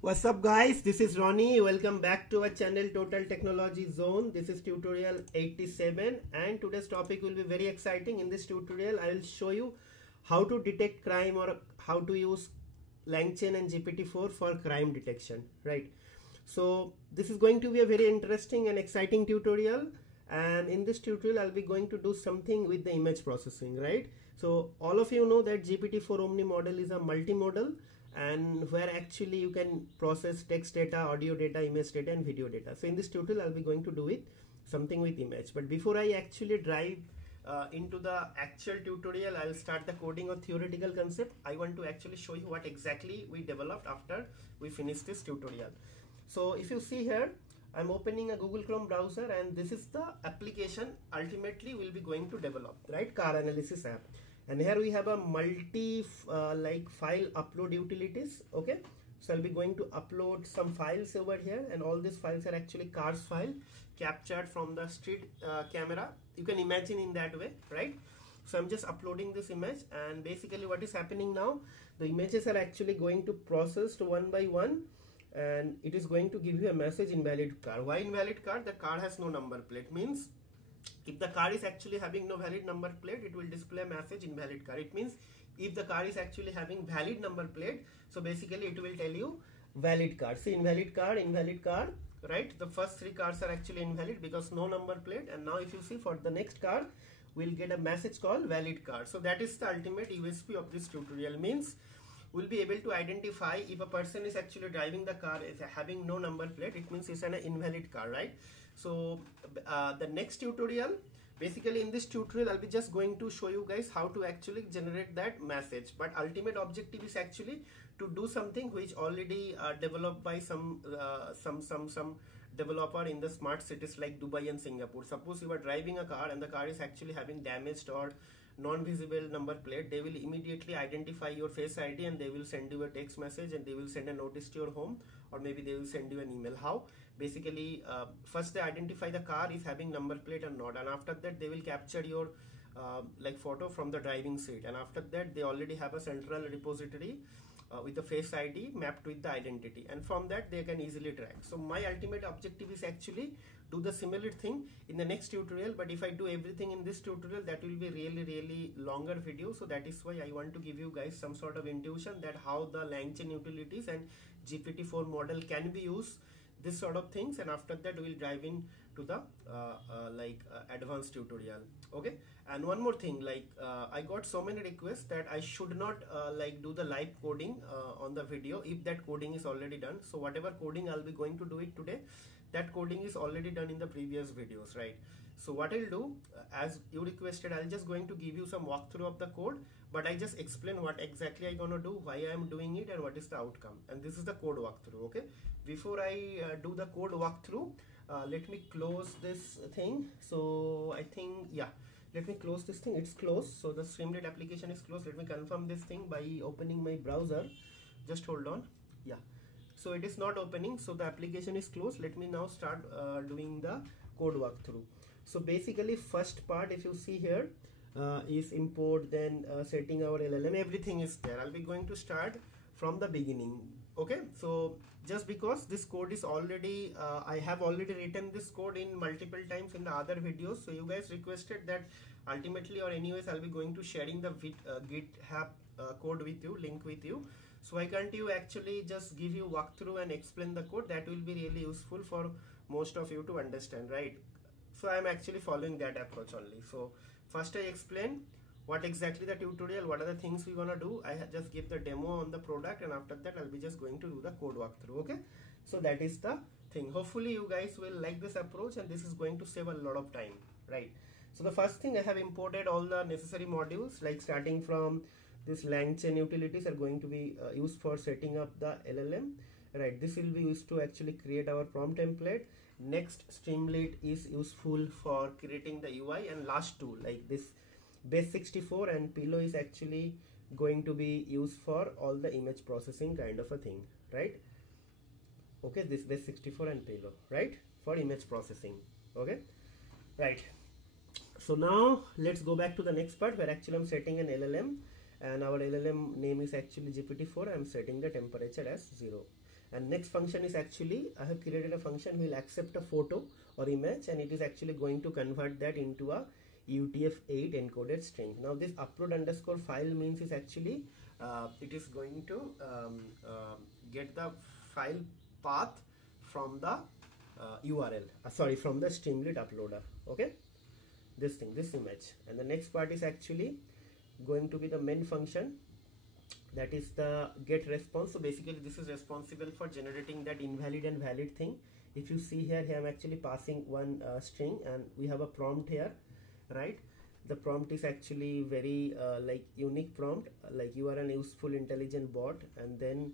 What's up guys, this is Ronnie. Welcome back to our channel Total Technology Zone. This is tutorial 87 and today's topic will be very exciting. In this tutorial I will show you how to detect crime or how to use LangChain and GPT-4 for crime detection, right? So this is going to be a very interesting and exciting tutorial, and in this tutorial I'll be going to do something with the image processing, right? So all of you know that GPT-4 Omni model is a multimodal, and where actually you can process text data, audio data, image data and video data. So in this tutorial I'll be going to do it something with image. But before I actually dive into the actual tutorial, I'll start the coding or theoretical concept. I want to actually show you what exactly we developed after we finish this tutorial. So if you see here, I'm opening a Google Chrome browser and this is the application ultimately we'll be going to develop, right? Car analysis app. And here we have a multi file upload utilities. Okay, so I'll be going to upload some files over here, and all these files are actually cars file captured from the street camera. You can imagine in that way, right? So I'm just uploading this image, and basically what is happening now, the images are actually going to processed one by one, and it is going to give you a message invalid car. Why invalid car? The car has no number plate. Means if the car is actually having no valid number plate, it will display a message invalid car. It means if the car is actually having valid number plate, so basically it will tell you valid car. See, invalid car, right? The first three cars are actually invalid because no number plate. And now if you see, for the next car, we'll get a message called valid car. So that is the ultimate USP of this tutorial. Means we'll be able to identify if a person is actually driving the car is having no number plate, it means it's an invalid car, right? So the next tutorial, basically in this tutorial I'll be just going to show you guys how to actually generate that message, but ultimate objective is actually to do something which already developed by some developer in the smart cities like Dubai and Singapore. Suppose you are driving a car and the car is actually having damaged or non-visible number plate, they will immediately identify your face ID and they will send you a text message and they will send a notice to your home, or maybe they will send you an email. How? Basically first they identify the car is having number plate or not, and after that they will capture your photo from the driving seat, and after that they already have a central repository with the face ID mapped with the identity, and from that they can easily track. So my ultimate objective is actually do the similar thing in the next tutorial, but if I do everything in this tutorial, that will be really longer video. So that is why I want to give you guys some sort of intuition that how the LangChain utilities and GPT-4 model can be used, this sort of things, and after that we'll dive in to the advanced tutorial. Okay, and one more thing, I got so many requests that I should not do the live coding on the video if that coding is already done. So whatever coding I'll be going to do it today, that coding is already done in the previous videos, right? So what I'll do, as you requested, I'll just going to give you some walkthrough of the code, but I just explain what exactly I'm gonna do, why I am doing it, and what is the outcome. And this is the code walkthrough. Okay, before I do the code walkthrough, let me close this thing. So I think, yeah, let me close this thing. It's closed, so the Streamlit application is closed. Let me confirm this thing by opening my browser. Just hold on. Yeah, so it is not opening, so the application is closed. Let me now start doing the code walkthrough. So basically first part, if you see here, is import, then setting our LLM, everything is there. I'll be going to start from the beginning. Okay, so just because this code is already I have already written this code in multiple times in the other videos, so you guys requested that ultimately, or anyways, I'll be going to sharing the GitHub code with you, link with you. So why can't you actually just give you walkthrough and explain the code? That will be really useful for most of you to understand, right? So I'm actually following that approach only. So first I explain what exactly the tutorial, what are the things we're gonna do. I just give the demo on the product, and after that I'll be just going to do the code walkthrough. Okay, so that is the thing. Hopefully you guys will like this approach, and this is going to save a lot of time, right? So the first thing, I have imported all the necessary modules, like starting from this LangChain utilities are going to be used for setting up the LLM, right? This will be used to actually create our prompt template. Next, Streamlit is useful for creating the UI, and last two like this base64 and pillow is actually going to be used for all the image processing kind of a thing, right? Okay, this base64 and pillow, right, for image processing. Okay, right. So now let's go back to the next part where actually I'm setting an LLM, and our LLM name is actually GPT-4. I'm setting the temperature as 0. And next function is actually, I have created a function will accept a photo or image, and it is actually going to convert that into a UTF-8 encoded string. Now this upload underscore file means is actually it is going to get the file path from the URL, sorry, from the Streamlit uploader. Okay, this thing, this image. And the next part is actually going to be the main function, that is the get response. So basically this is responsible for generating that invalid and valid thing. If you see here, I'm actually passing one string, and we have a prompt here, right? The prompt is actually very like unique prompt, like you are an useful intelligent bot, and then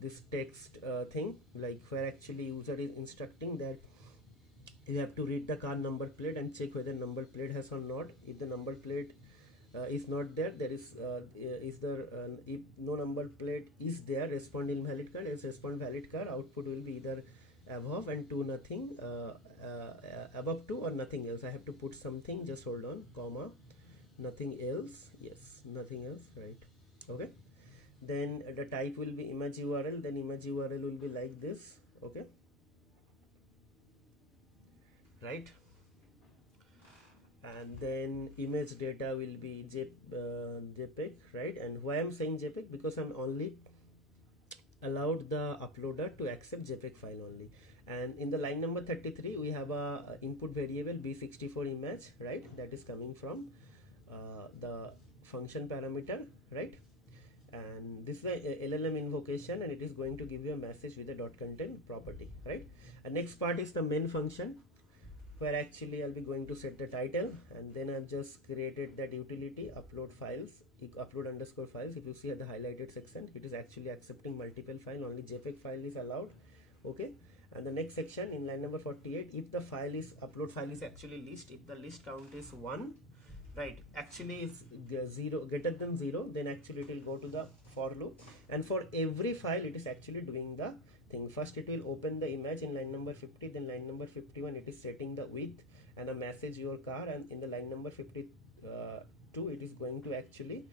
this text thing, like where actually user is instructing that you have to read the car number plate and check whether number plate has or not. If the number plate is not there, there is there if no number plate is there, respond invalid car, else respond valid car. Output will be either above and to nothing, above to or nothing else. I have to put something, just hold on, comma, nothing else, yes, nothing else, right? Okay, then the type will be image URL, then image URL will be like this. Okay, right? And then image data will be JPEG, right? And why I'm saying JPEG, because I'm only allowed the uploader to accept JPEG file only. And in the line number 33, we have a input variable b64 image, right? That is coming from the function parameter, right? And this is the LLM invocation, and it is going to give you a message with a dot content property, right? And next part is the main function, where actually I'll be going to set the title, and then I've just created that utility upload files, upload underscore files. If you see at the highlighted section, it is actually accepting multiple file, only JPEG file is allowed. Okay, and the next section in line number 48, if the file is upload file is actually list, if the list count is 1, right, actually is 0 greater than 0, then actually it will go to the for loop, and for every file it is actually doing the thing. First it will open the image in line number 50, then line number 51 it is setting the width and a message your car, and in the line number 52 it is going to actually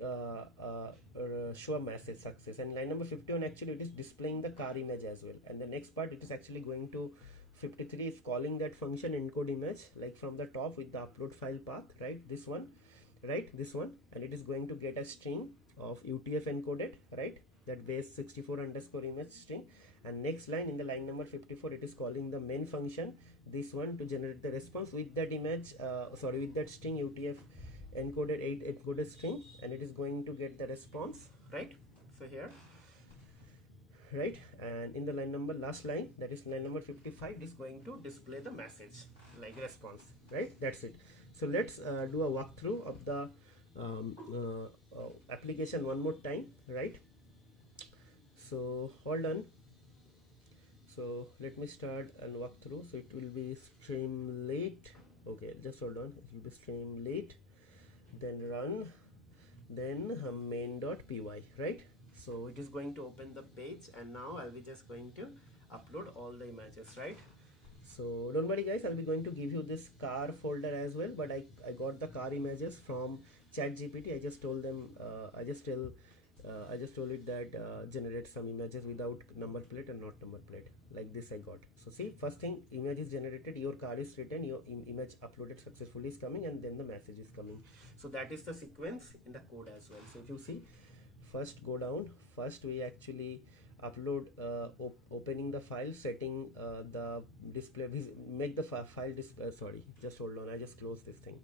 show a message success, and line number 51 actually it is displaying the car image as well. And the next part, it is actually going to 53 is calling that function encode image, like from the top with the upload file path, right? This one, right? This one, and it is going to get a string of UTF encoded, right? That base 64 underscore image string. And next line in the line number 54, it is calling the main function, this one, to generate the response with that image, with that string UTF encoded 8 encoded string, and it is going to get the response, right? So here, right? And in the line number, last line, that is line number 55, it is going to display the message like response, right? That's it. So let's do a walkthrough of the application one more time, right? So hold on. So let me start and walk through. So it will be Streamlit. Okay, just hold on. It will be Streamlit, then run, then main.py, right? So it is going to open the page, and now I'll be just going to upload all the images, right? So don't worry guys, I'll be going to give you this car folder as well, but I got the car images from ChatGPT. I just told them, I just told it that generate some images without number plate and not number plate, like this I got. So see, first thing, image is generated, your car is written, your image uploaded successfully is coming, and then the message is coming. So that is the sequence in the code as well. So if you see, first go down, first we actually upload opening the file, setting the display, make the file display, sorry, just hold on, I just closed this thing.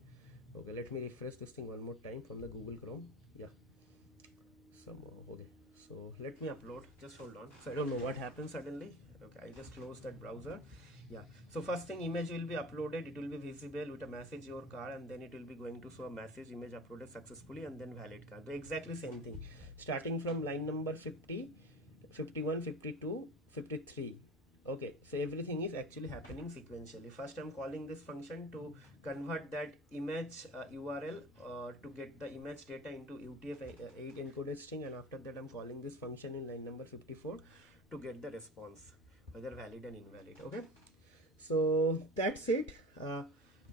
Okay, let me refresh this thing one more time from the Google Chrome. Yeah, okay, so let me upload, just hold on. So I don't know what happened suddenly. Okay, I just closed that browser. Yeah, so first thing, image will be uploaded, it will be visible with a message your car, and then it will be going to show a message image uploaded successfully, and then valid car. The exactly same thing, starting from line number 50, 51, 52, 53. Okay, so everything is actually happening sequentially. First I'm calling this function to convert that image URL to get the image data into UTF-8 encoded string, and after that I'm calling this function in line number 54 to get the response, whether valid and invalid. Okay, so that's it.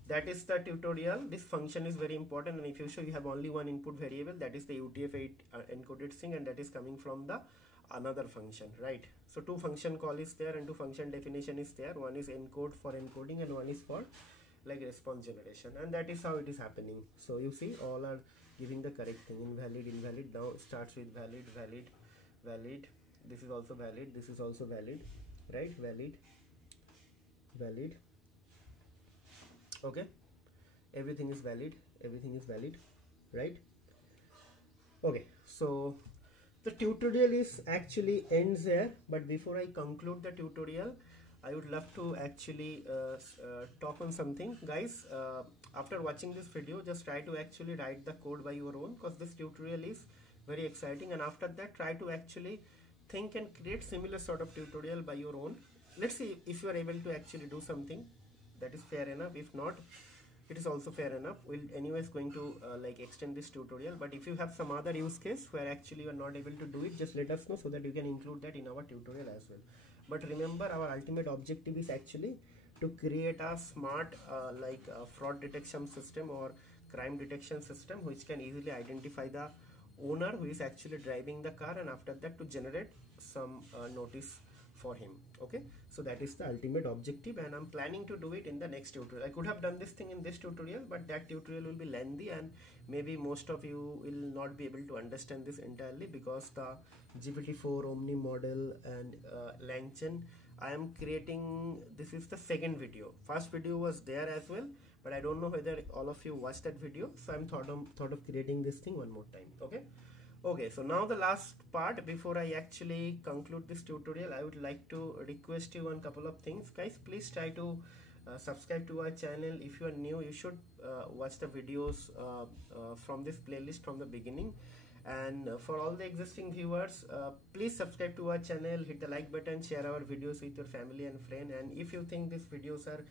That is the tutorial. This function is very important, and if you show you have only one input variable, that is the UTF-8 encoded string, and that is coming from the another function, right? So two function call is there and two function definition is there. One is encode for encoding and one is for like response generation, and that is how it is happening. So you see all are giving the correct thing. Invalid, invalid. Now it starts with valid, valid, valid. This is also valid, this is also valid, right? Valid, valid. Okay, everything is valid, everything is valid, right? Okay, so the tutorial is actually ends here, but before I conclude the tutorial, I would love to actually talk on something, guys. After watching this video, just try to actually write the code by your own, because this tutorial is very exciting, and after that try to actually think and create similar sort of tutorial by your own. Let's see if you are able to actually do something. That is fair enough. If not, it is also fair enough. We'll anyways going to like extend this tutorial, but if you have some other use case where actually you are not able to do it, just let us know so that you can include that in our tutorial as well. But remember, our ultimate objective is actually to create a smart fraud detection system or crime detection system which can easily identify the owner who is actually driving the car, and after that to generate some notice for him. Okay, so that is the ultimate objective, and I'm planning to do it in the next tutorial. I could have done this thing in this tutorial, but that tutorial will be lengthy and maybe most of you will not be able to understand this entirely, because the GPT-4 Omni model and LangChain I am creating. This is the second video. First video was there as well, but I don't know whether all of you watched that video, so I'm thought of creating this thing one more time. Okay, so now the last part before I actually conclude this tutorial, I would like to request you on couple of things, guys. Please try to subscribe to our channel. If you are new, you should watch the videos from this playlist from the beginning. And for all the existing viewers, please subscribe to our channel, hit the like button, share our videos with your family and friend. And if you think these videos are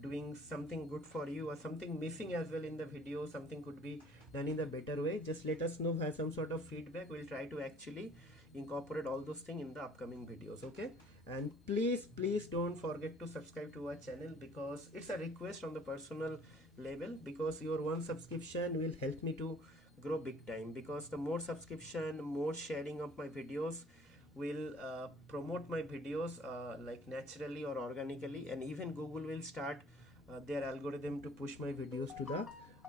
doing something good for you or something missing as well in the video, something could be done in a better way, just let us know, have some sort of feedback. We'll try to actually incorporate all those things in the upcoming videos. Okay, and please don't forget to subscribe to our channel, because it's a request on the personal level, because your one subscription will help me to grow big time, because the more subscription, more sharing of my videos will promote my videos like naturally or organically, and even Google will start their algorithm to push my videos to the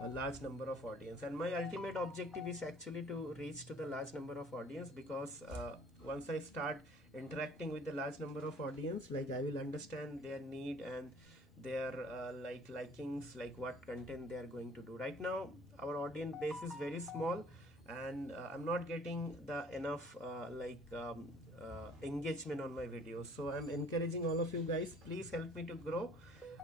large number of audience. And my ultimate objective is actually to reach to the large number of audience, because once I start interacting with the large number of audience, like I will understand their need and their likings, like what content they are going to do. Right now our audience base is very small, and I'm not getting the enough engagement on my videos. So I'm encouraging all of you guys, please help me to grow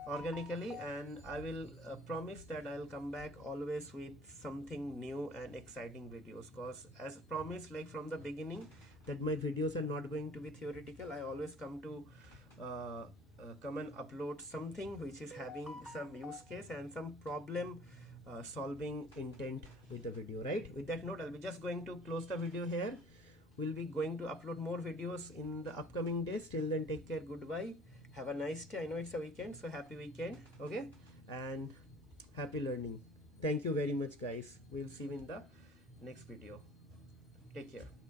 organically, and I will promise that I'll come back always with something new and exciting videos, because as promised, like from the beginning, that my videos are not going to be theoretical. I always come to come and upload something which is having some use case and some problem solving intent with the video, right? With that note, I'll be just going to close the video here. We'll be going to upload more videos in the upcoming days. Till then, take care, goodbye, have a nice day. I know it's a weekend, so happy weekend. Okay, and happy learning. Thank you very much, guys. We'll see you in the next video. Take care.